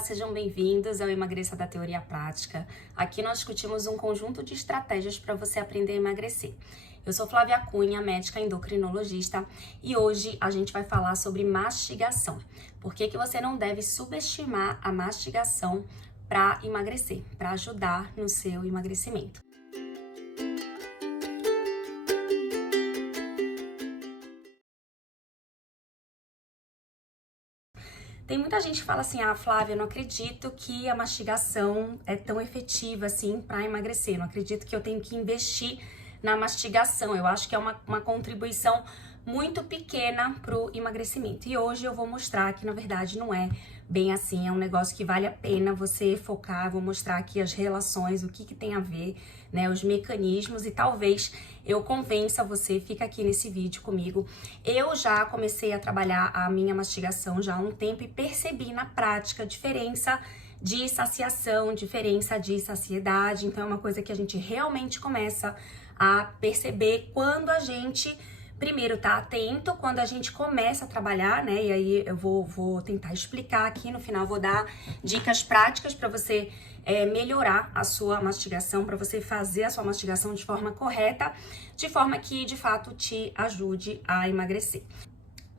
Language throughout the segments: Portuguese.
sejam bem-vindos ao Emagreça da Teoria à Prática. Aqui nós discutimos um conjunto de estratégias para você aprender a emagrecer. Eu sou Flávia Cunha, médica endocrinologista, e hoje a gente vai falar sobre mastigação. Por que você não deve subestimar a mastigação para emagrecer, para ajudar no seu emagrecimento? Tem muita gente que fala assim, Flávia, eu não acredito que a mastigação é tão efetiva assim para emagrecer. Não acredito que eu tenho que investir na mastigação. Eu acho que é uma contribuição muito pequena para o emagrecimento. E hoje eu vou mostrar que, na verdade, não é bem assim. É um negócio que vale a pena você focar. Vou mostrar aqui as relações, o que tem a ver, né, os mecanismos, e talvez eu convença você. Fica aqui nesse vídeo comigo. Eu já comecei a trabalhar a minha mastigação já há um tempo e percebi na prática a diferença de saciação, diferença de saciedade. Então é uma coisa que a gente realmente começa a perceber quando a gente primeiro tá atento, quando a gente começa a trabalhar, né? E aí eu vou tentar explicar aqui, no final vou dar dicas práticas para você melhorar a sua mastigação, para você fazer a sua mastigação de forma correta, de forma que de fato te ajude a emagrecer.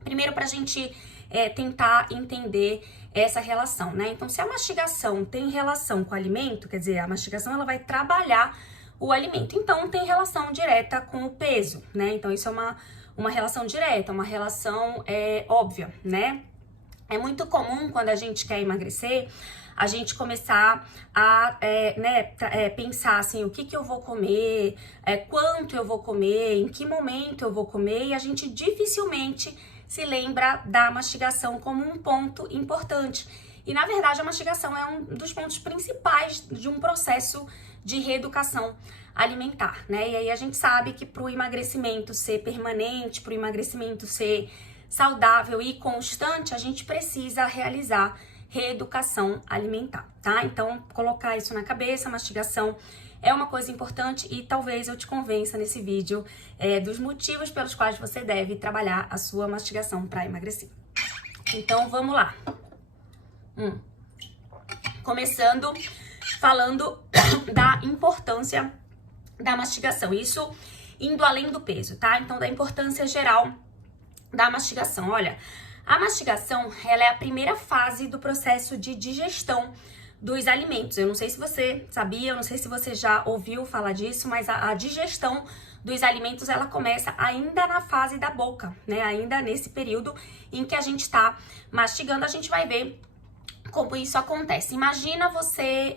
Primeiro, pra gente tentar entender essa relação, né? Então, se a mastigação tem relação com o alimento, quer dizer, a mastigação ela vai trabalhar o alimento, então tem relação direta com o peso, né? Então isso é uma relação direta, uma relação óbvia, né? É muito comum quando a gente quer emagrecer, a gente começar a pensar assim, o que eu vou comer, quanto eu vou comer, em que momento eu vou comer, e a gente dificilmente se lembra da mastigação como um ponto importante. E, na verdade, a mastigação é um dos pontos principais de um processo de reeducação alimentar, né? E aí a gente sabe que para o emagrecimento ser permanente, para o emagrecimento ser saudável e constante, a gente precisa realizar reeducação alimentar, tá? Então, colocar isso na cabeça, a mastigação é uma coisa importante e talvez eu te convença nesse vídeo dos motivos pelos quais você deve trabalhar a sua mastigação para emagrecer. Então, vamos lá. Começando falando da importância da mastigação, isso indo além do peso, tá? Então, da importância geral da mastigação. Olha, a mastigação, ela é a primeira fase do processo de digestão dos alimentos. Eu não sei se você sabia, eu não sei se você já ouviu falar disso, mas a digestão dos alimentos, ela começa ainda na fase da boca, né? Ainda nesse período em que a gente tá mastigando, a gente vai ver como isso acontece. Imagina você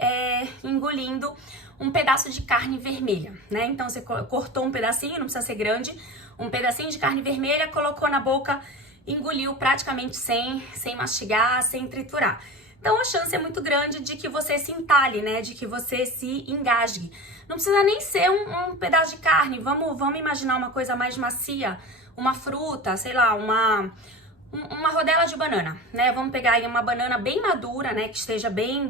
engolindo um pedaço de carne vermelha, né? Então você cortou um pedacinho, não precisa ser grande, um pedacinho de carne vermelha, colocou na boca, engoliu praticamente sem mastigar, sem triturar. Então a chance é muito grande de que você se entale, né? De que você se engasgue. Não precisa nem ser um pedaço de carne, vamos imaginar uma coisa mais macia, uma fruta, sei lá, uma rodela de banana, né? Vamos pegar aí uma banana bem madura, né? Que esteja bem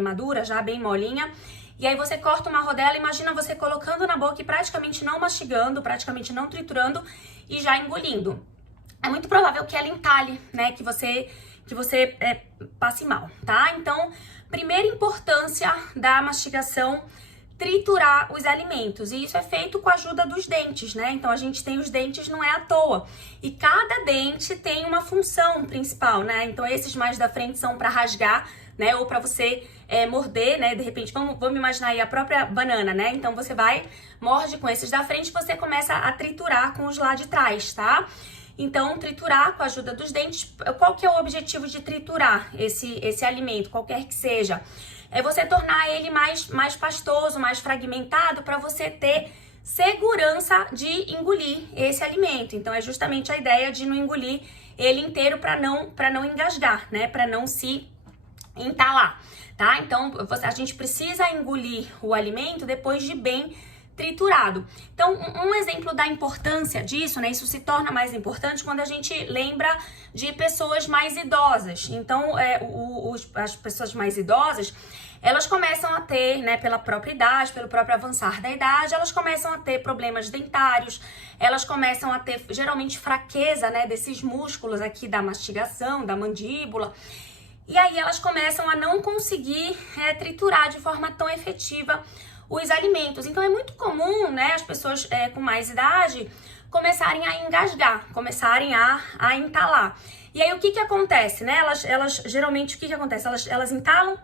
madura, já bem molinha. E aí você corta uma rodela, imagina você colocando na boca e praticamente não mastigando, praticamente não triturando e já engolindo. É muito provável que ela entale, né? Que você passe mal, tá? Então, primeira importância da mastigação, triturar os alimentos, e isso é feito com a ajuda dos dentes, né? Então a gente tem os dentes, não é à toa, e cada dente tem uma função principal, né? Então esses mais da frente são para rasgar, né? Ou para você morder, né? De repente, vamos imaginar aí a própria banana, né? Então você morde com esses da frente, você começa a triturar com os lá de trás, tá? Então, triturar com a ajuda dos dentes. Qual que é o objetivo de triturar esse alimento, qualquer que seja? É você tornar ele mais pastoso, mais fragmentado, para você ter segurança de engolir esse alimento. Então, é justamente a ideia de não engolir ele inteiro para não engasgar, né? Para não se entalar, tá? Então, a gente precisa engolir o alimento depois de bem triturado. Então, um exemplo da importância disso, né? Isso se torna mais importante quando a gente lembra de pessoas mais idosas. Então, as pessoas mais idosas, elas começam a ter, né, pela própria idade, pelo próprio avançar da idade, elas começam a ter problemas dentários, elas começam a ter, geralmente, fraqueza, né, desses músculos aqui da mastigação, da mandíbula. e aí elas começam a não conseguir triturar de forma tão efetiva os alimentos. Então é muito comum, né, as pessoas com mais idade começarem a engasgar, começarem a entalar. E aí o que acontece, né? Elas geralmente o que acontece? Elas entalam,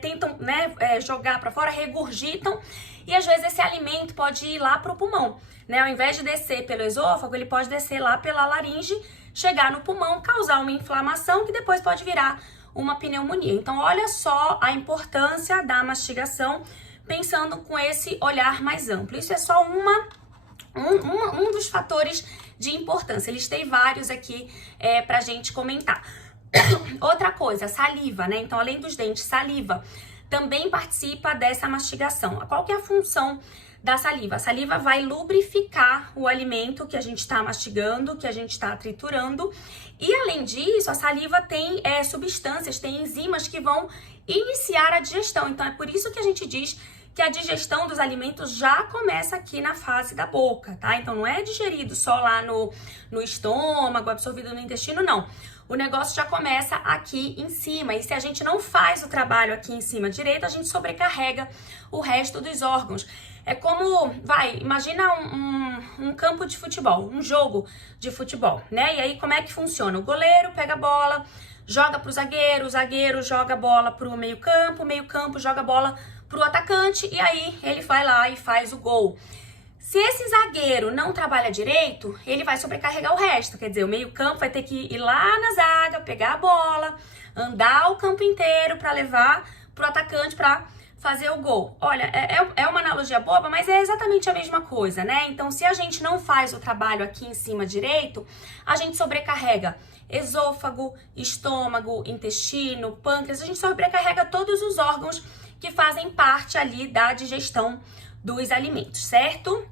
tentam, né, jogar para fora, regurgitam, e às vezes esse alimento pode ir lá pro pulmão, né? Ao invés de descer pelo esôfago, ele pode descer lá pela laringe, chegar no pulmão, causar uma inflamação que depois pode virar uma pneumonia. Então olha só a importância da mastigação, pensando com esse olhar mais amplo. Isso é só um dos fatores de importância. Listei vários aqui pra gente comentar. Outra coisa, saliva, né? Então, além dos dentes, saliva também participa dessa mastigação. Qual que é a função da saliva? A saliva vai lubrificar o alimento que a gente está mastigando, que a gente está triturando. E, além disso, a saliva tem substâncias, tem enzimas que vão iniciar a digestão. Então, é por isso que a gente diz que a digestão dos alimentos já começa aqui na fase da boca, tá? Então não é digerido só lá no estômago, absorvido no intestino, não. O negócio já começa aqui em cima, e se a gente não faz o trabalho aqui em cima direito, a gente sobrecarrega o resto dos órgãos. É como, imagina um campo de futebol, um jogo de futebol, né? E aí como é que funciona? O goleiro pega a bola, joga pro zagueiro, o zagueiro joga a bola pro meio-campo, meio-campo joga a bola pro atacante, e aí ele vai lá e faz o gol. Se esse zagueiro não trabalha direito, ele vai sobrecarregar o resto, quer dizer, o meio-campo vai ter que ir lá na zaga, pegar a bola, andar o campo inteiro para levar pro atacante para fazer o gol. Olha, é uma analogia boba, mas é exatamente a mesma coisa, né? Então, se a gente não faz o trabalho aqui em cima direito, a gente sobrecarrega esôfago, estômago, intestino, pâncreas, a gente sobrecarrega todos os órgãos que fazem parte ali da digestão dos alimentos, certo?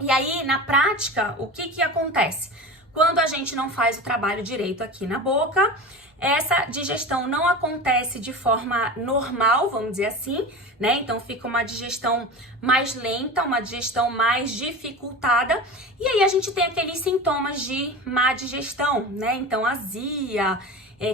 E aí, na prática, o que acontece? Quando a gente não faz o trabalho direito aqui na boca, essa digestão não acontece de forma normal, vamos dizer assim, né? Então fica uma digestão mais lenta, uma digestão mais dificultada, e aí a gente tem aqueles sintomas de má digestão, né? Então azia,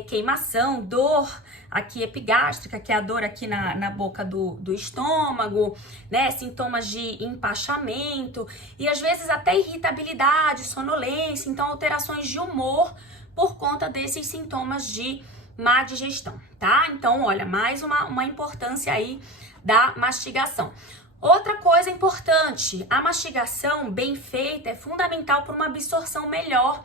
queimação, dor aqui epigástrica, que é a dor aqui na boca do estômago, né? Sintomas de empachamento e às vezes até irritabilidade, sonolência, então alterações de humor por conta desses sintomas de má digestão, tá? Então, olha, mais uma importância aí da mastigação. Outra coisa importante, a mastigação bem feita é fundamental para uma absorção melhor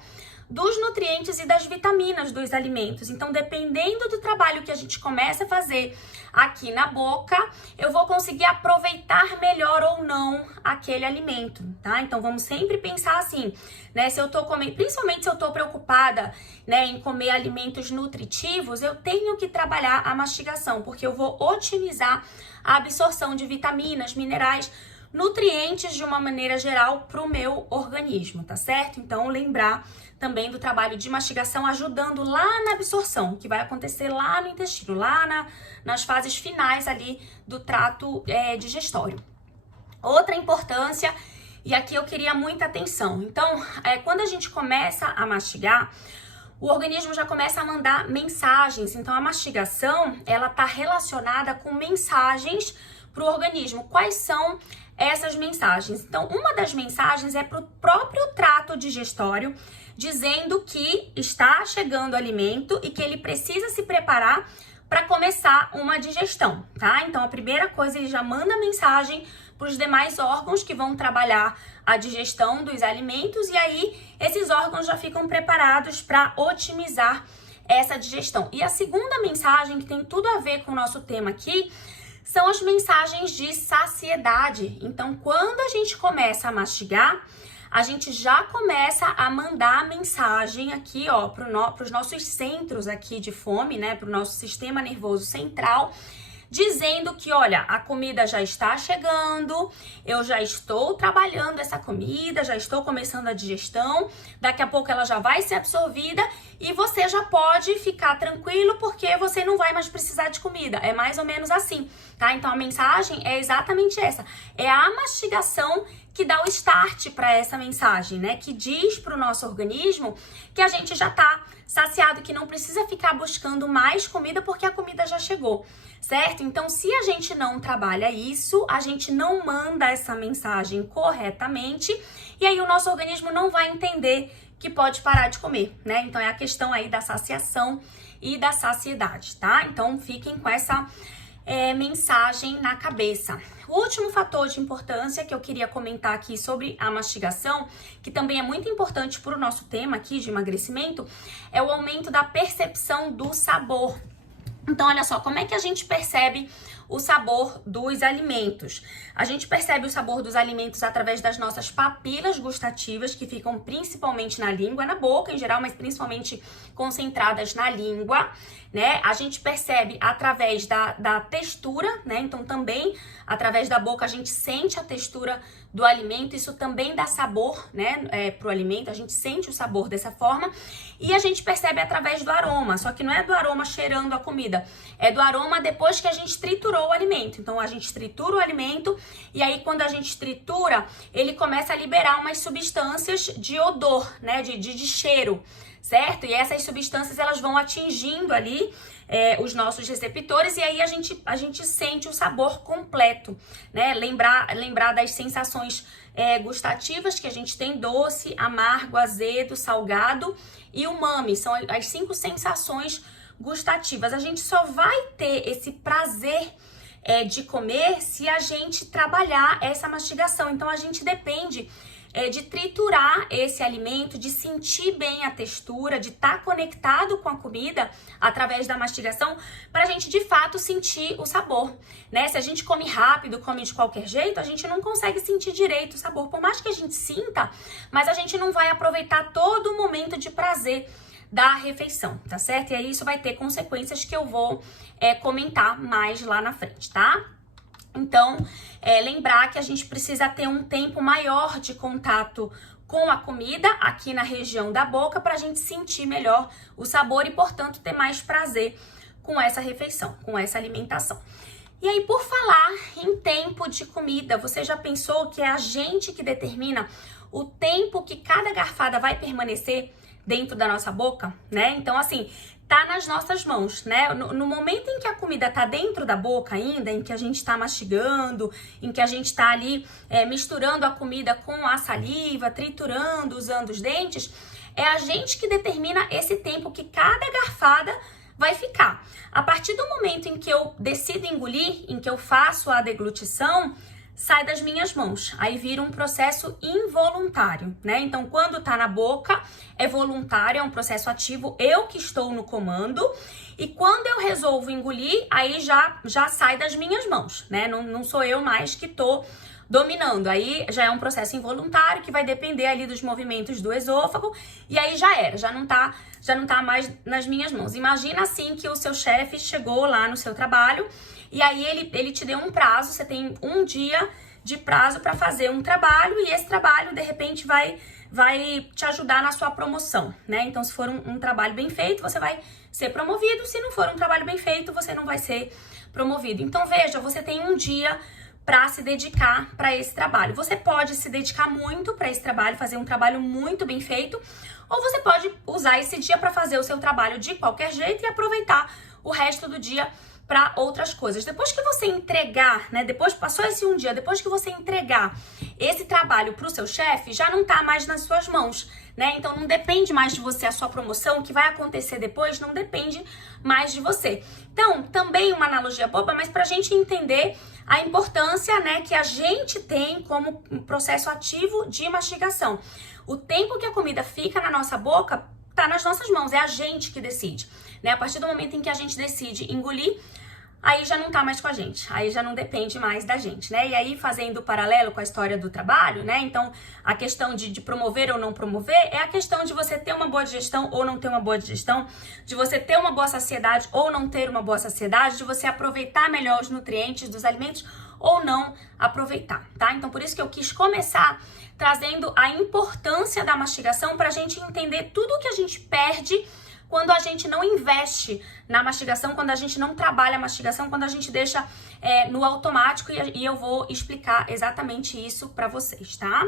dos nutrientes e das vitaminas dos alimentos. Então, dependendo do trabalho que a gente começa a fazer aqui na boca, eu vou conseguir aproveitar melhor ou não aquele alimento, tá? Então, vamos sempre pensar assim, né? Se eu tô comendo, principalmente se eu tô preocupada, né, em comer alimentos nutritivos, eu tenho que trabalhar a mastigação, porque eu vou otimizar a absorção de vitaminas, minerais, nutrientes de uma maneira geral para o meu organismo, tá certo? Então, lembrar também do trabalho de mastigação ajudando lá na absorção, que vai acontecer lá no intestino, lá nas fases finais ali do trato digestório. Outra importância, e aqui eu queria muita atenção. Então, quando a gente começa a mastigar, o organismo já começa a mandar mensagens. Então, a mastigação, ela tá relacionada com mensagens para o organismo. Quais são essas mensagens? Então, uma das mensagens é para o próprio trato digestório, dizendo que está chegando o alimento e que ele precisa se preparar para começar uma digestão, tá? Então, a primeira coisa, ele já manda mensagem para os demais órgãos que vão trabalhar a digestão dos alimentos, e aí esses órgãos já ficam preparados para otimizar essa digestão. E a segunda mensagem, que tem tudo a ver com o nosso tema aqui, são as mensagens de saciedade. Então, quando a gente começa a mastigar, a gente já começa a mandar a mensagem aqui, ó, para os nossos centros aqui de fome, né, para o nosso sistema nervoso central, dizendo que, olha, a comida já está chegando, eu já estou trabalhando essa comida, já estou começando a digestão, daqui a pouco ela já vai ser absorvida e você já pode ficar tranquilo porque você não vai mais precisar de comida. É mais ou menos assim, tá? Então a mensagem é exatamente essa, é a mastigação que dá o start para essa mensagem, né? Que diz para o nosso organismo que a gente já está saciado, que não precisa ficar buscando mais comida porque a comida já chegou, certo? Então, se a gente não trabalha isso, a gente não manda essa mensagem corretamente e aí o nosso organismo não vai entender que pode parar de comer, né? Então, é a questão aí da saciação e da saciedade, tá? Então, fiquem com essa mensagem na cabeça. O último fator de importância que eu queria comentar aqui sobre a mastigação, que também é muito importante para o nosso tema aqui de emagrecimento, é o aumento da percepção do sabor. Então, olha só, como é que a gente percebe o sabor dos alimentos? A gente percebe o sabor dos alimentos através das nossas papilas gustativas, que ficam principalmente na língua, na boca em geral, mas principalmente concentradas na língua, né? A gente percebe através da textura, né? Então, também através da boca a gente sente a textura do alimento, isso também dá sabor, né, pro alimento, a gente sente o sabor dessa forma, e a gente percebe através do aroma, só que não é do aroma cheirando a comida, é do aroma depois que a gente triturou o alimento. Então, a gente tritura o alimento, e aí quando a gente tritura, ele começa a liberar umas substâncias de odor, né, de cheiro, certo? E essas substâncias, elas vão atingindo ali os nossos receptores, e aí a gente sente o sabor completo, né? Lembrar das sensações gustativas que a gente tem: doce, amargo, azedo, salgado e umami. São as 5 sensações gustativas. A gente só vai ter esse prazer de comer se a gente trabalhar essa mastigação. Então, a gente depende de triturar esse alimento, de sentir bem a textura, de estar conectado com a comida através da mastigação, para a gente de fato sentir o sabor, né? Se a gente come rápido, come de qualquer jeito, a gente não consegue sentir direito o sabor, por mais que a gente sinta, mas a gente não vai aproveitar todo o momento de prazer da refeição, tá certo? E aí isso vai ter consequências que eu vou comentar mais lá na frente, tá? Então, lembrar que a gente precisa ter um tempo maior de contato com a comida aqui na região da boca para a gente sentir melhor o sabor e, portanto, ter mais prazer com essa refeição, com essa alimentação. E aí, por falar em tempo de comida, você já pensou que é a gente que determina o tempo que cada garfada vai permanecer dentro da nossa boca, né? Então, assim, tá nas nossas mãos, né? No momento em que a comida tá dentro da boca ainda, em que a gente tá mastigando, em que a gente tá ali misturando a comida com a saliva, triturando, usando os dentes, é a gente que determina esse tempo que cada garfada vai ficar. A partir do momento em que eu decido engolir, em que eu faço a deglutição, sai das minhas mãos, aí vira um processo involuntário, né? Então, quando tá na boca, é voluntário, é um processo ativo, eu que estou no comando, e quando eu resolvo engolir, aí já sai das minhas mãos, né? Não sou eu mais que tô dominando, aí já é um processo involuntário que vai depender ali dos movimentos do esôfago, e aí já era, já não tá mais nas minhas mãos. Imagina assim que o seu chefe chegou lá no seu trabalho, e aí ele te deu um prazo, você tem um dia de prazo para fazer um trabalho, e esse trabalho, de repente, vai te ajudar na sua promoção, né? Então, se for um trabalho bem feito, você vai ser promovido. Se não for um trabalho bem feito, você não vai ser promovido. Então, veja, você tem um dia para se dedicar para esse trabalho. Você pode se dedicar muito para esse trabalho, fazer um trabalho muito bem feito, ou você pode usar esse dia para fazer o seu trabalho de qualquer jeito e aproveitar o resto do dia para outras coisas. Depois que você entregar, né, depois passou esse um dia, depois que você entregar esse trabalho para o seu chefe, já não tá mais nas suas mãos, né? Então não depende mais de você, a sua promoção, o que vai acontecer depois não depende mais de você. Então, também uma analogia boba, mas pra gente entender a importância, né, que a gente tem como processo ativo de mastigação. O tempo que a comida fica na nossa boca tá nas nossas mãos, é a gente que decide, né? A partir do momento em que a gente decide engolir, aí já não tá mais com a gente, aí já não depende mais da gente, né? E aí, fazendo o paralelo com a história do trabalho, né? Então, a questão de promover ou não promover é a questão de você ter uma boa digestão ou não ter uma boa digestão, de você ter uma boa saciedade ou não ter uma boa saciedade, de você aproveitar melhor os nutrientes dos alimentos ou não aproveitar, tá? Então, por isso que eu quis começar trazendo a importância da mastigação para a gente entender tudo que a gente perde quando a gente não investe na mastigação, quando a gente não trabalha a mastigação, quando a gente deixa no automático, e eu vou explicar exatamente isso para vocês, tá?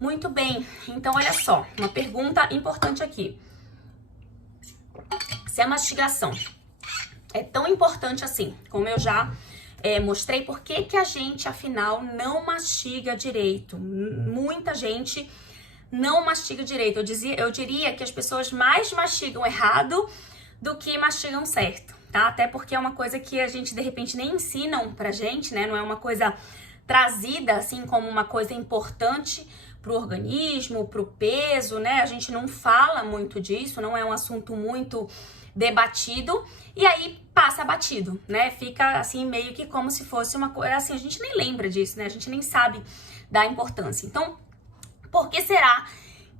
Muito bem, então olha só, uma pergunta importante aqui. Se a mastigação é tão importante assim, como eu já mostrei, por que a gente, afinal, não mastiga direito? Muita gente não mastiga direito. Eu diria que as pessoas mais mastigam errado do que mastigam certo, tá? Até porque é uma coisa que a gente, de repente, nem ensinam pra gente, né? Não é uma coisa trazida, assim, como uma coisa importante pro organismo, pro peso, né? A gente não fala muito disso, não é um assunto muito debatido, e aí passa batido, né? Fica assim meio que como se fosse uma coisa, assim, a gente nem lembra disso, né? A gente nem sabe da importância. Então, por que será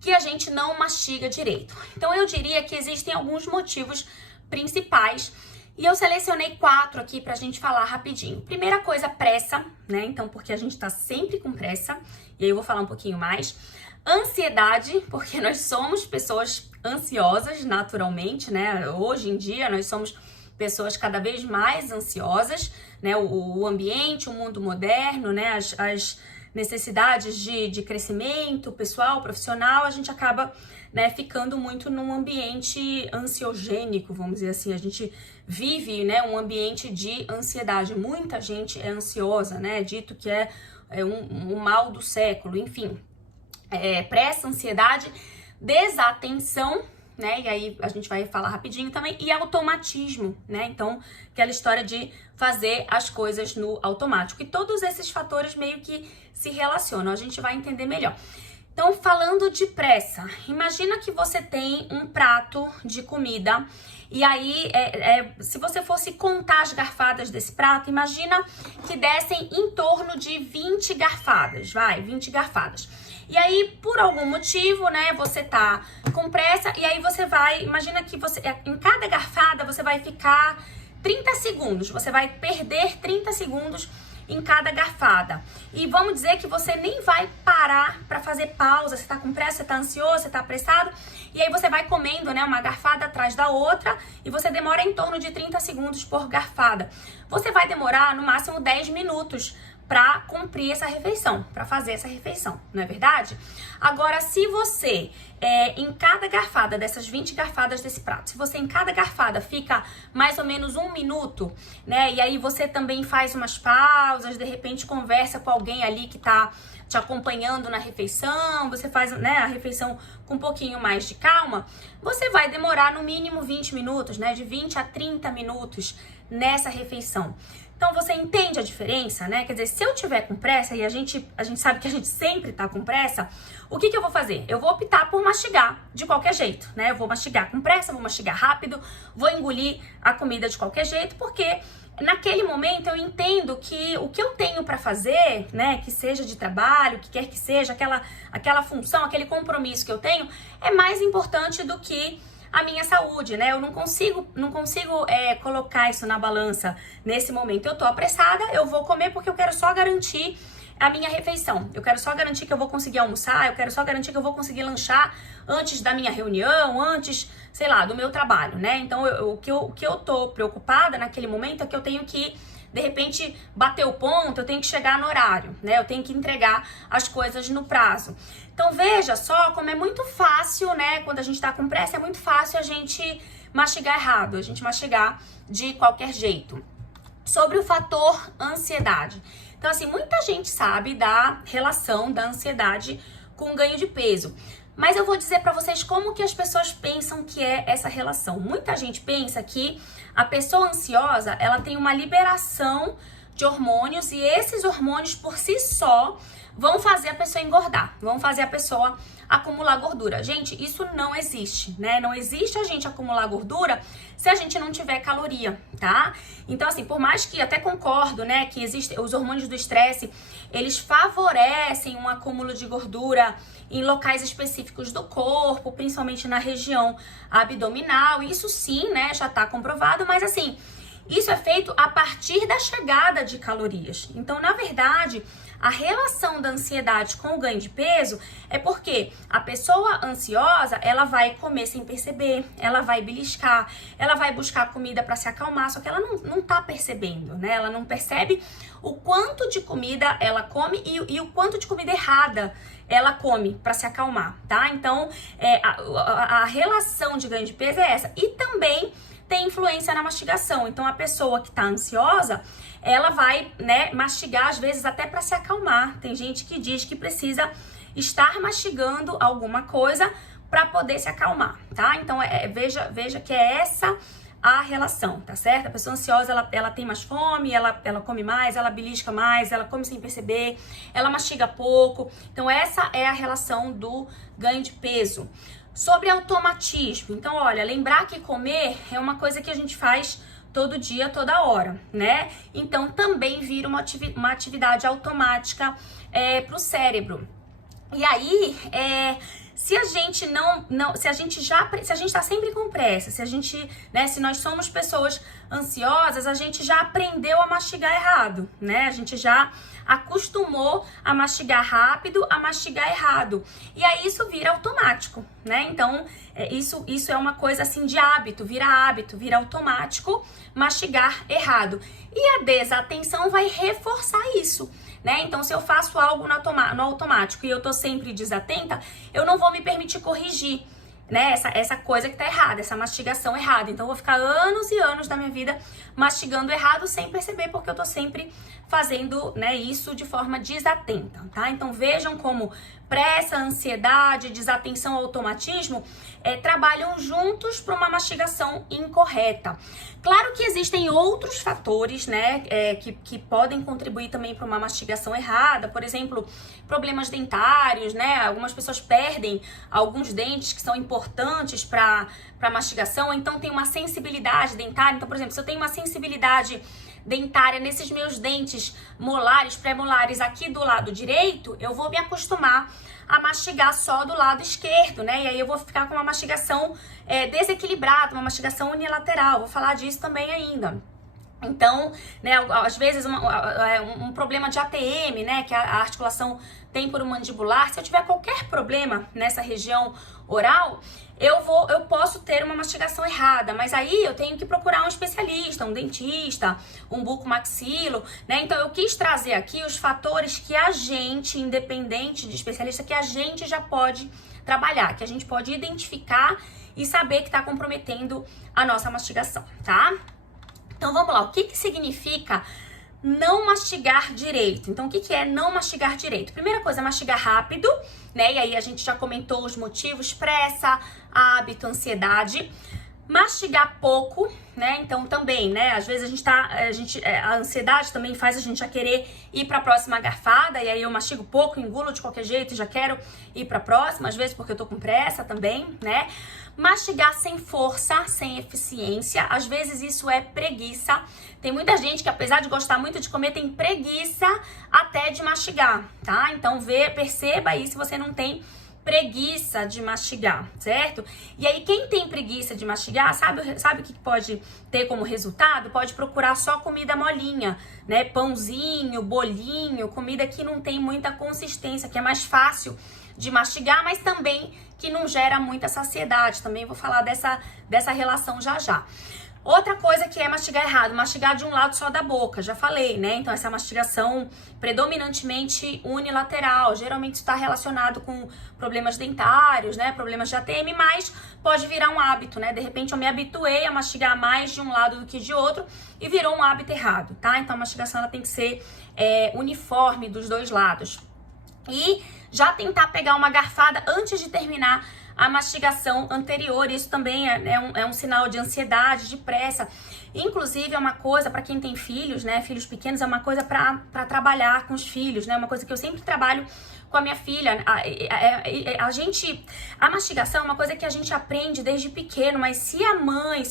que a gente não mastiga direito? Então, eu diria que existem alguns motivos principais, e eu selecionei 4 aqui pra gente falar rapidinho. Primeira coisa, pressa, né? Então, porque a gente tá sempre com pressa, e aí eu vou falar um pouquinho mais. Ansiedade, porque nós somos pessoas ansiosas naturalmente, né? Hoje em dia nós somos pessoas cada vez mais ansiosas, né? O ambiente, o mundo moderno, né? As necessidades de crescimento pessoal, profissional, a gente acaba, né, ficando muito num ambiente ansiogênico, vamos dizer assim. A gente vive, né, um ambiente de ansiedade. Muita gente é ansiosa, né? Dito que é um mal do século, enfim. Pressa, ansiedade, desatenção, né? E aí a gente vai falar rapidinho também. E automatismo, né? Então, aquela história de fazer as coisas no automático. E todos esses fatores meio que se relacionam. A gente vai entender melhor. Então, falando de pressa, imagina que você tem um prato de comida e aí, se você fosse contar as garfadas desse prato, imagina que dessem em torno de 20 garfadas, 20 garfadas. E aí, por algum motivo, né, você tá com pressa e aí você vai, imagina que você, em cada garfada, você vai ficar 30 segundos, você vai perder 30 segundos em cada garfada. E vamos dizer que você nem vai parar para fazer pausa, você tá com pressa, você tá ansioso, você tá apressado, e aí você vai comendo, né, uma garfada atrás da outra, e você demora em torno de 30 segundos por garfada. Você vai demorar no máximo 10 minutos para cumprir essa refeição, para fazer essa refeição, não é verdade? Agora, se você, em cada garfada, dessas 20 garfadas desse prato, se você em cada garfada fica mais ou menos 1 minuto, né? E aí você também faz umas pausas, de repente conversa com alguém ali que tá te acompanhando na refeição, você faz, né, a refeição com um pouquinho mais de calma, você vai demorar no mínimo 20 minutos, né? De 20 a 30 minutos nessa refeição. Então, você entende a diferença, né? Quer dizer, se eu tiver com pressa, e a gente sabe que a gente sempre tá com pressa, o que eu vou fazer? Eu vou optar por mastigar de qualquer jeito, né? Eu vou mastigar com pressa, vou mastigar rápido, vou engolir a comida de qualquer jeito, porque naquele momento eu entendo que o que eu tenho pra fazer, né, que seja de trabalho, que quer que seja, aquela função, aquele compromisso que eu tenho, é mais importante do que a minha saúde, né? Eu não consigo colocar isso na balança nesse momento. Eu tô apressada, eu vou comer porque eu quero só garantir a minha refeição. Eu quero só garantir que eu vou conseguir almoçar, eu quero só garantir que eu vou conseguir lanchar antes da minha reunião, antes, sei lá, do meu trabalho, né? Então, o que eu tô preocupada naquele momento é que eu tenho que, de repente, bater o ponto, eu tenho que chegar no horário, né? Eu tenho que entregar as coisas no prazo. Então, veja só como é muito fácil, né? Quando a gente tá com pressa, é muito fácil a gente mastigar errado, a gente mastigar de qualquer jeito. Sobre o fator ansiedade. Então, assim, muita gente sabe da relação da ansiedade com o ganho de peso. Mas eu vou dizer pra vocês como que as pessoas pensam que é essa relação. Muita gente pensa que a pessoa ansiosa, ela tem uma liberação de hormônios e esses hormônios por si só vão fazer a pessoa engordar, vão fazer a pessoa acumular gordura. Gente, isso não existe, né? Não existe a gente acumular gordura se a gente não tiver caloria, tá? Então, assim, por mais que até concordo, né, que existem os hormônios do estresse, eles favorecem um acúmulo de gordura em locais específicos do corpo, principalmente na região abdominal. Isso sim, né, já tá comprovado, mas assim, isso é feito a partir da chegada de calorias. Então, na verdade, a relação da ansiedade com o ganho de peso é porque a pessoa ansiosa, ela vai comer sem perceber, ela vai beliscar, ela vai buscar comida para se acalmar, só que ela não tá percebendo, né? Ela não percebe o quanto de comida ela come e o quanto de comida errada ela come para se acalmar, tá? Então, a relação de ganho de peso é essa. E também tem influência na mastigação. Então, a pessoa que tá ansiosa, ela vai, né, mastigar às vezes até para se acalmar. Tem gente que diz que precisa estar mastigando alguma coisa para poder se acalmar, tá? Então, veja que é essa a relação, tá certo? A pessoa ansiosa, ela tem mais fome, ela come mais, ela belisca mais, ela come sem perceber, ela mastiga pouco. Então, essa é a relação do ganho de peso. Sobre automatismo, então, olha, lembrar que comer é uma coisa que a gente faz todo dia, toda hora, né? Então, também vira uma atividade automática pro cérebro. E aí, se a gente se a gente tá sempre com pressa, se a gente, né, se nós somos pessoas ansiosas, a gente já aprendeu a mastigar errado, né? A gente já acostumou a mastigar rápido, a mastigar errado. E aí isso vira automático, né? Então, isso é uma coisa assim de hábito, vira automático mastigar errado. E a desatenção vai reforçar isso, né? Então, se eu faço algo no automático e eu tô sempre desatenta, eu não vou me permitir corrigir, né? Essa coisa que tá errada, essa mastigação errada. Então, eu vou ficar anos e anos da minha vida mastigando errado sem perceber, porque eu tô sempre fazendo, né, isso de forma desatenta, tá? Então, vejam como pressa, ansiedade, desatenção, automatismo trabalham juntos para uma mastigação incorreta. Claro que existem outros fatores, né, que podem contribuir também para uma mastigação errada, por exemplo, problemas dentários, né? Algumas pessoas perdem alguns dentes que são importantes para mastigação, então tem uma sensibilidade dentária. Então, por exemplo, se eu tenho uma sensibilidade dentária nesses meus dentes molares, pré-molares aqui do lado direito, eu vou me acostumar a mastigar só do lado esquerdo, né? E aí eu vou ficar com uma mastigação desequilibrada, uma mastigação unilateral. Vou falar disso também ainda. Então, né, às vezes um problema de ATM, né, que a articulação temporomandibular, se eu tiver qualquer problema nessa região oral, eu posso ter uma mastigação errada, mas aí eu tenho que procurar um especialista, um dentista, um bucomaxilo, né? Então eu quis trazer aqui os fatores que a gente, independente de especialista, que a gente já pode trabalhar, que a gente pode identificar e saber que está comprometendo a nossa mastigação, tá? Então vamos lá, o que significa não mastigar direito? Então o que é não mastigar direito? Primeira coisa, mastigar rápido, né? E aí a gente já comentou os motivos: pressa, hábito, ansiedade. Mastigar pouco, né? Então também, né? Às vezes a ansiedade também faz a gente já querer ir para a próxima garfada, e aí eu mastigo pouco, engulo de qualquer jeito e já quero ir para a próxima, às vezes porque eu tô com pressa também, né? Mastigar sem força, sem eficiência, às vezes isso é preguiça. Tem muita gente que, apesar de gostar muito de comer, tem preguiça até de mastigar, tá? Então perceba aí se você não tem preguiça de mastigar, certo? E aí, quem tem preguiça de mastigar, sabe o que pode ter como resultado? Pode procurar só comida molinha, né? Pãozinho, bolinho, comida que não tem muita consistência, que é mais fácil de mastigar, mas também que não gera muita saciedade. Também vou falar dessa relação já já. Outra coisa que é mastigar errado, mastigar de um lado só da boca, já falei, né? Então essa mastigação predominantemente unilateral, geralmente está relacionado com problemas dentários, né? Problemas de ATM, mas pode virar um hábito, né? De repente eu me habituei a mastigar mais de um lado do que de outro e virou um hábito errado, tá? Então a mastigação ela tem que ser uniforme dos dois lados. E já tentar pegar uma garfada antes de terminar a mastigação anterior. Isso também é um sinal de ansiedade, de pressa. Inclusive é uma coisa para quem tem filhos, né, filhos pequenos, é uma coisa para trabalhar com os filhos, né, uma coisa que eu sempre trabalho com a minha filha. A mastigação é uma coisa que a gente aprende desde pequeno, mas se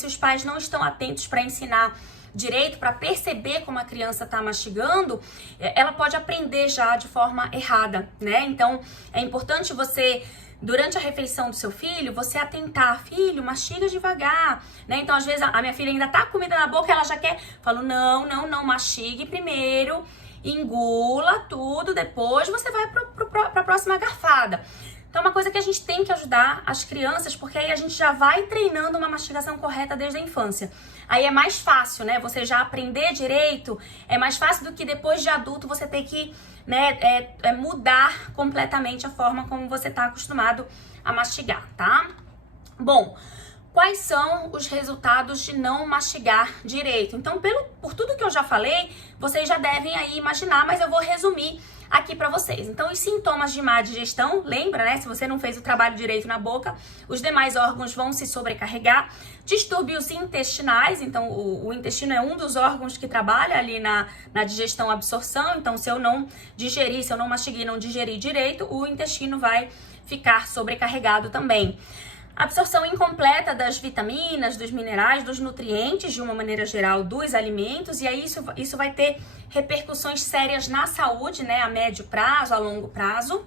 os pais não estão atentos para ensinar direito, para perceber como a criança está mastigando, ela pode aprender já de forma errada, né? Então é importante você, durante a refeição do seu filho, você atentar: filho, mastiga devagar, né? Então, às vezes, a minha filha ainda tá com comida na boca, ela já quer, falo, não, mastigue primeiro, engula tudo, depois você vai pra próxima garfada. Então, é uma coisa que a gente tem que ajudar as crianças, porque aí a gente já vai treinando uma mastigação correta desde a infância. Aí é mais fácil, né? Você já aprender direito, é mais fácil do que depois de adulto você ter que, né, mudar completamente a forma como você tá acostumado a mastigar, tá? Bom, quais são os resultados de não mastigar direito. Então, por tudo que eu já falei, vocês já devem aí imaginar, mas eu vou resumir aqui pra vocês. Então, os sintomas de má digestão, lembra, né? Se você não fez o trabalho direito na boca, os demais órgãos vão se sobrecarregar. Distúrbios intestinais, então o intestino é um dos órgãos que trabalha ali na digestão, absorção. Então, se eu não digerir, se eu não mastiguei, não digerir direito, o intestino vai ficar sobrecarregado também. Absorção incompleta das vitaminas, dos minerais, dos nutrientes, de uma maneira geral, dos alimentos, e aí isso vai ter repercussões sérias na saúde, né, a médio prazo, a longo prazo.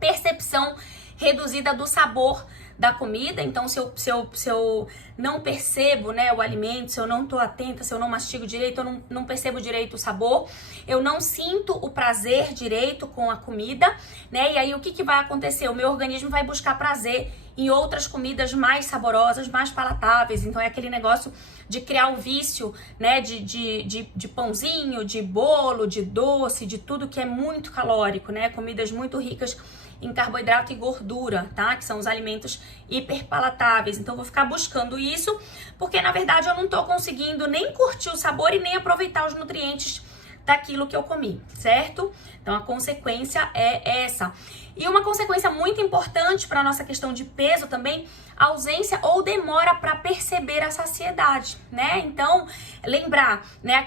Percepção reduzida do sabor da comida, então se eu não percebo, né, o alimento, se eu não tô atenta, se eu não mastigo direito, eu não percebo direito o sabor, eu não sinto o prazer direito com a comida, né, e aí o que vai acontecer? O meu organismo vai buscar prazer em outras comidas mais saborosas, mais palatáveis. Então é aquele negócio de criar o vício, né, de pãozinho, de bolo, de doce, de tudo que é muito calórico, né, comidas muito ricas em carboidrato e gordura, tá? Que são os alimentos hiperpalatáveis. Então, eu vou ficar buscando isso, porque, na verdade, eu não tô conseguindo nem curtir o sabor e nem aproveitar os nutrientes daquilo que eu comi, certo? Então, a consequência é essa. E uma consequência muito importante para nossa questão de peso também, ausência ou demora para perceber a saciedade, né? Então, lembrar, né,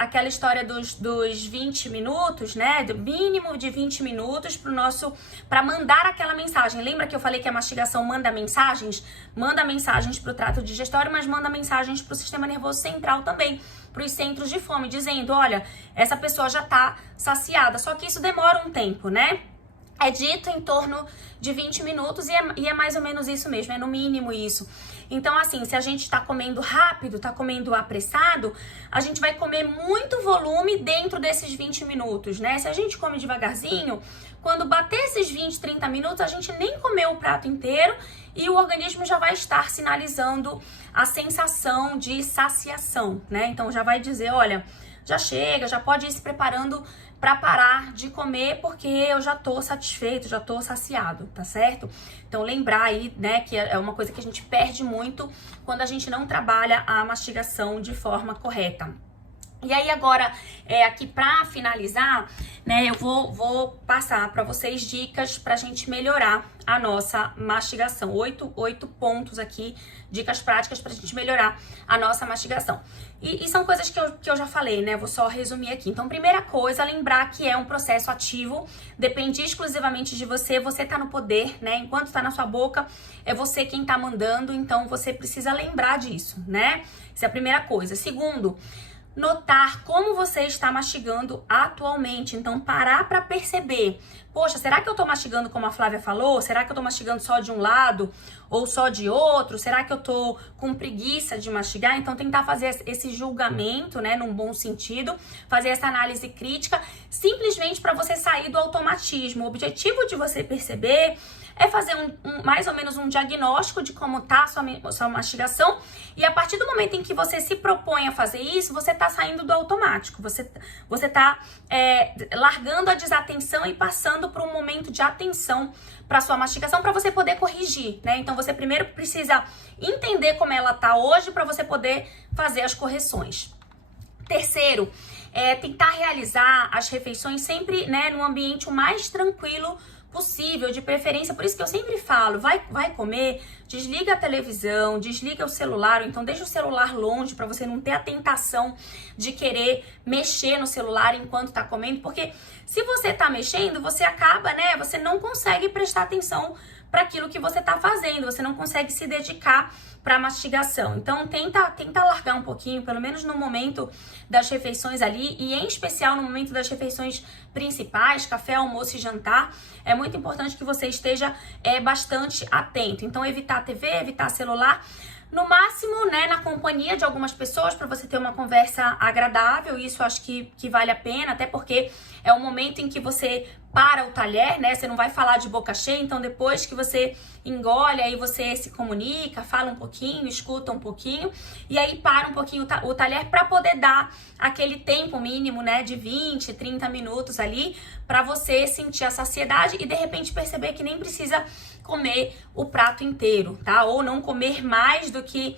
aquela história dos 20 minutos, né? Do mínimo de 20 minutos para mandar aquela mensagem. Lembra que eu falei que a mastigação manda mensagens? Manda mensagens para o trato digestório, mas manda mensagens para o sistema nervoso central também, para os centros de fome, dizendo, olha, essa pessoa já tá saciada. Só que isso demora um tempo, né? É dito em torno de 20 minutos e é mais ou menos isso mesmo, é no mínimo isso. Então, assim, se a gente tá comendo rápido, tá comendo apressado, a gente vai comer muito volume dentro desses 20 minutos, né? Se a gente come devagarzinho, quando bater esses 20, 30 minutos, a gente nem comeu o prato inteiro e o organismo já vai estar sinalizando a sensação de saciação, né? Então, já vai dizer, olha, já chega, já pode ir se preparando para parar de comer porque eu já tô satisfeito, já tô saciado, tá certo? Então lembrar aí, né, que é uma coisa que a gente perde muito quando a gente não trabalha a mastigação de forma correta. E aí agora, aqui pra finalizar, né, eu vou passar pra vocês dicas pra gente melhorar a nossa mastigação. 8 pontos aqui, dicas práticas pra gente melhorar a nossa mastigação. E são coisas que eu já falei, né, vou só resumir aqui. Então, primeira coisa, lembrar que é um processo ativo, depende exclusivamente de você, você tá no poder, né, enquanto tá na sua boca, é você quem tá mandando, então você precisa lembrar disso, né? Essa é a primeira coisa. Segundo, notar como você está mastigando atualmente. Então, parar para perceber. Poxa, será que eu tô mastigando como a Flávia falou? Será que eu tô mastigando só de um lado ou só de outro? Será que eu tô com preguiça de mastigar? Então, tentar fazer esse julgamento, né, num bom sentido, fazer essa análise crítica, simplesmente para você sair do automatismo. O objetivo de você perceber é fazer mais ou menos um diagnóstico de como tá a sua mastigação, e a partir do momento em que você se propõe a fazer isso, você tá saindo do automático, você tá largando a desatenção e passando para um momento de atenção para sua mastigação, para você poder corrigir, né? Então você primeiro precisa entender como ela tá hoje para você poder fazer as correções. Terceiro, tentar realizar as refeições sempre, né, num ambiente o mais tranquilo possível, de preferência. Por isso que eu sempre falo, vai comer, desliga a televisão, desliga o celular, ou então deixa o celular longe para você não ter a tentação de querer mexer no celular enquanto tá comendo, porque se você tá mexendo, você acaba, né, você não consegue prestar atenção para aquilo que você tá fazendo, você não consegue se dedicar para mastigação. Então tenta largar um pouquinho, pelo menos no momento das refeições ali, e em especial no momento das refeições principais, café, almoço e jantar. É muito importante que você esteja bastante atento. Então evitar TV, evitar celular. No máximo, né, na companhia de algumas pessoas, para você ter uma conversa agradável. Isso acho que vale a pena, até porque é um momento em que você para o talher, né? Você não vai falar de boca cheia, então depois que você engole, aí você se comunica, fala um pouquinho, escuta um pouquinho, e aí para um pouquinho o talher para poder dar aquele tempo mínimo, né, de 20, 30 minutos ali, para você sentir a saciedade e de repente perceber que nem precisa comer o prato inteiro, tá? Ou não comer mais do que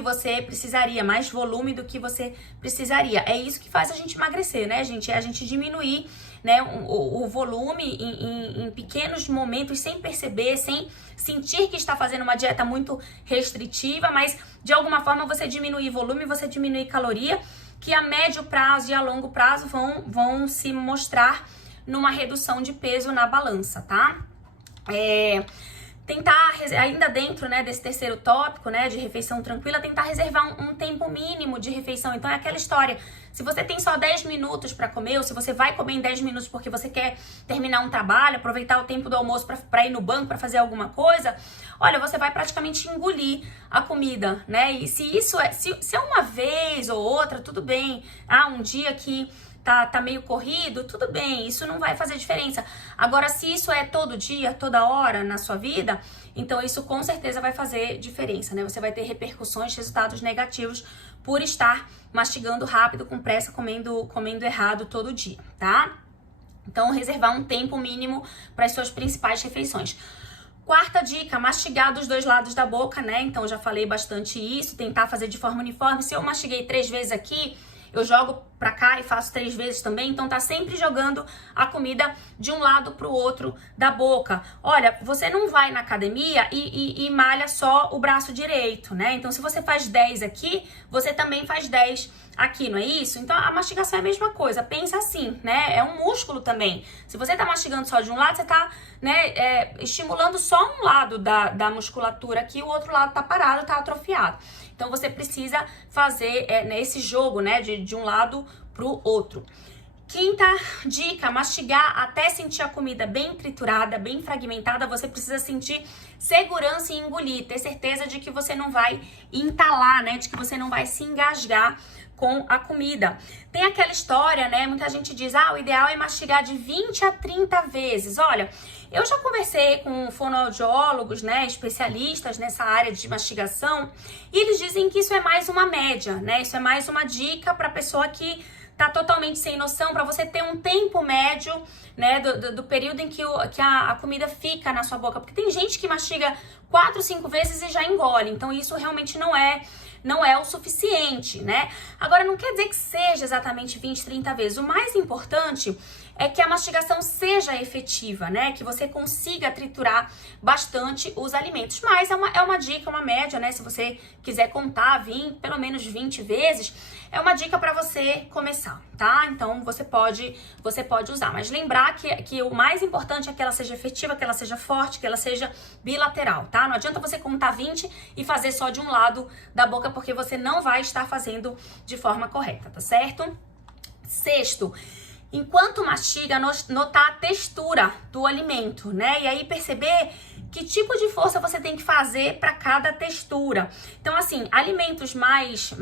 você precisaria, mais volume do que você precisaria. É isso que faz a gente emagrecer, né, gente? É a gente diminuir, né, o volume em pequenos momentos, sem perceber, sem sentir que está fazendo uma dieta muito restritiva, mas de alguma forma você diminuir volume, você diminuir caloria, que a médio prazo e a longo prazo vão se mostrar numa redução de peso na balança, tá? Tentar, ainda dentro, né, desse terceiro tópico, né, de refeição tranquila, tentar reservar um tempo mínimo de refeição. Então é aquela história, se você tem só 10 minutos para comer, ou se você vai comer em 10 minutos porque você quer terminar um trabalho, aproveitar o tempo do almoço para ir no banco, para fazer alguma coisa, olha, você vai praticamente engolir a comida, né? E se isso se é uma vez ou outra, tudo bem. Um dia que tá meio corrido, tudo bem, isso não vai fazer diferença. Agora, se isso é todo dia, toda hora na sua vida, então isso com certeza vai fazer diferença, né? Você vai ter repercussões, resultados negativos por estar mastigando rápido, com pressa, comendo errado todo dia, tá? Então, reservar um tempo mínimo para as suas principais refeições. Quarta dica, mastigar dos dois lados da boca, né? Então, eu já falei bastante isso, tentar fazer de forma uniforme. Se eu mastiguei 3 vezes aqui, eu jogo pra cá e faço 3 vezes também, então tá sempre jogando a comida de um lado pro outro da boca. Olha, você não vai na academia e malha só o braço direito, né? Então se você faz 10 aqui, você também faz 10 aqui, não é isso? Então a mastigação é a mesma coisa, pensa assim, né? É um músculo também. Se você tá mastigando só de um lado, você tá, né, estimulando só um lado da musculatura aqui, o outro lado tá parado, tá atrofiado. Então você precisa fazer esse jogo, né, de um lado pro outro. Quinta dica, mastigar até sentir a comida bem triturada, bem fragmentada. Você precisa sentir segurança em engolir, ter certeza de que você não vai entalar, né, de que você não vai se engasgar com a comida. Tem aquela história, né, muita gente diz, o ideal é mastigar de 20 a 30 vezes. Olha, eu já conversei com fonoaudiólogos, né, especialistas nessa área de mastigação, e eles dizem que isso é mais uma média, né, isso é mais uma dica para pessoa que tá totalmente sem noção, para você ter um tempo médio, né, do período em que a comida fica na sua boca, porque tem gente que mastiga 4, 5 vezes e já engole, então isso realmente não é o suficiente, né? Agora, não quer dizer que seja exatamente 20, 30 vezes. O mais importante é que a mastigação seja efetiva, né? Que você consiga triturar bastante os alimentos. Mas é uma dica, uma média, né? Se você quiser contar pelo menos 20 vezes, é uma dica para você começar, tá? Então, você pode usar. Mas lembrar que o mais importante é que ela seja efetiva, que ela seja forte, que ela seja bilateral, tá? Não adianta você contar 20 e fazer só de um lado da boca, porque você não vai estar fazendo de forma correta, tá certo? Sexto, enquanto mastiga, notar a textura do alimento, né? E aí perceber que tipo de força você tem que fazer para cada textura. Então, assim, alimentos mais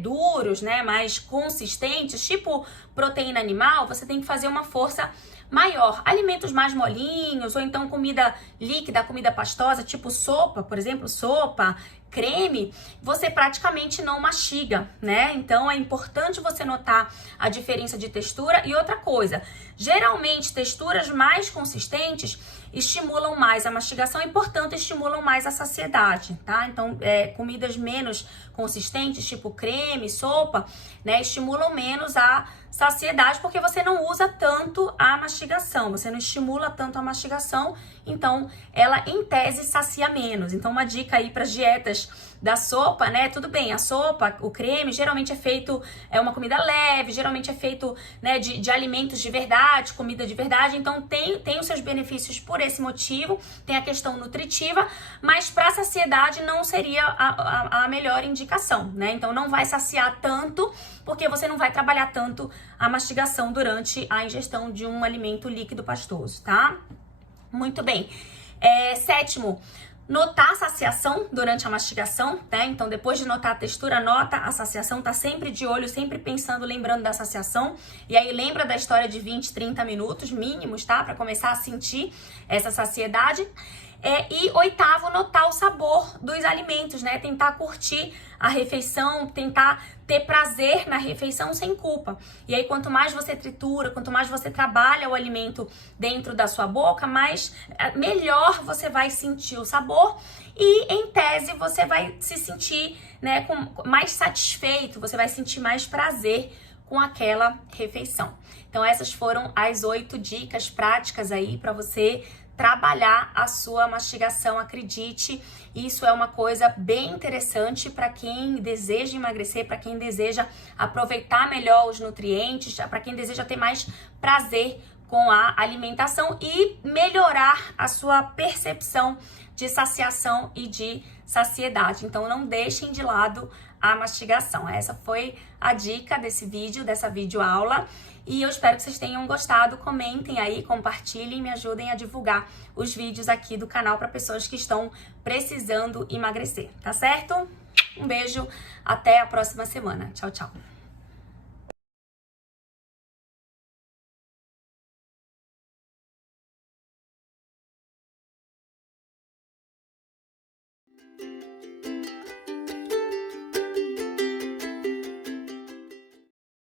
duros, né? Mais consistentes, tipo proteína animal, você tem que fazer uma força maior. Alimentos mais molinhos, ou então comida líquida, comida pastosa, tipo sopa, por exemplo, sopa, creme, você praticamente não mastiga, né? Então é importante você notar a diferença de textura. E outra coisa, geralmente texturas mais consistentes estimulam mais a mastigação e, portanto, estimulam mais a saciedade, tá? Então, comidas menos consistentes, tipo creme, sopa, né, estimulam menos a saciedade, porque você não usa tanto a mastigação, você não estimula tanto a mastigação, então ela em tese sacia menos. Então uma dica aí para as dietas da sopa, né? Tudo bem, a sopa, o creme geralmente é uma comida leve, geralmente é feito, né, de alimentos de verdade, comida de verdade, então tem os seus benefícios por esse motivo, tem a questão nutritiva, mas para saciedade não seria a melhor indicação, né? Então não vai saciar tanto, porque você não vai trabalhar tanto a mastigação durante a ingestão de um alimento líquido pastoso, tá? Muito bem. Sétimo, Notar a saciação durante a mastigação, né? Então, depois de notar a textura, nota a saciação, tá sempre de olho, sempre pensando, lembrando da saciação. E aí, lembra da história de 20, 30 minutos mínimos, tá? Pra começar a sentir essa saciedade. E oitavo, notar o sabor dos alimentos, né? Tentar curtir a refeição, tentar ter prazer na refeição sem culpa. E aí, quanto mais você tritura, quanto mais você trabalha o alimento dentro da sua boca, melhor você vai sentir o sabor e, em tese, você vai se sentir, né, mais satisfeito, você vai sentir mais prazer com aquela refeição. Então, essas foram as 8 dicas práticas aí para você trabalhar a sua mastigação. Acredite, isso é uma coisa bem interessante para quem deseja emagrecer, para quem deseja aproveitar melhor os nutrientes, para quem deseja ter mais prazer com a alimentação e melhorar a sua percepção de saciação e de saciedade. Então, não deixem de lado a mastigação. Essa foi a dica desse vídeo, dessa videoaula. E eu espero que vocês tenham gostado. Comentem aí, compartilhem, me ajudem a divulgar os vídeos aqui do canal para pessoas que estão precisando emagrecer, tá certo? Um beijo, até a próxima semana. Tchau, tchau.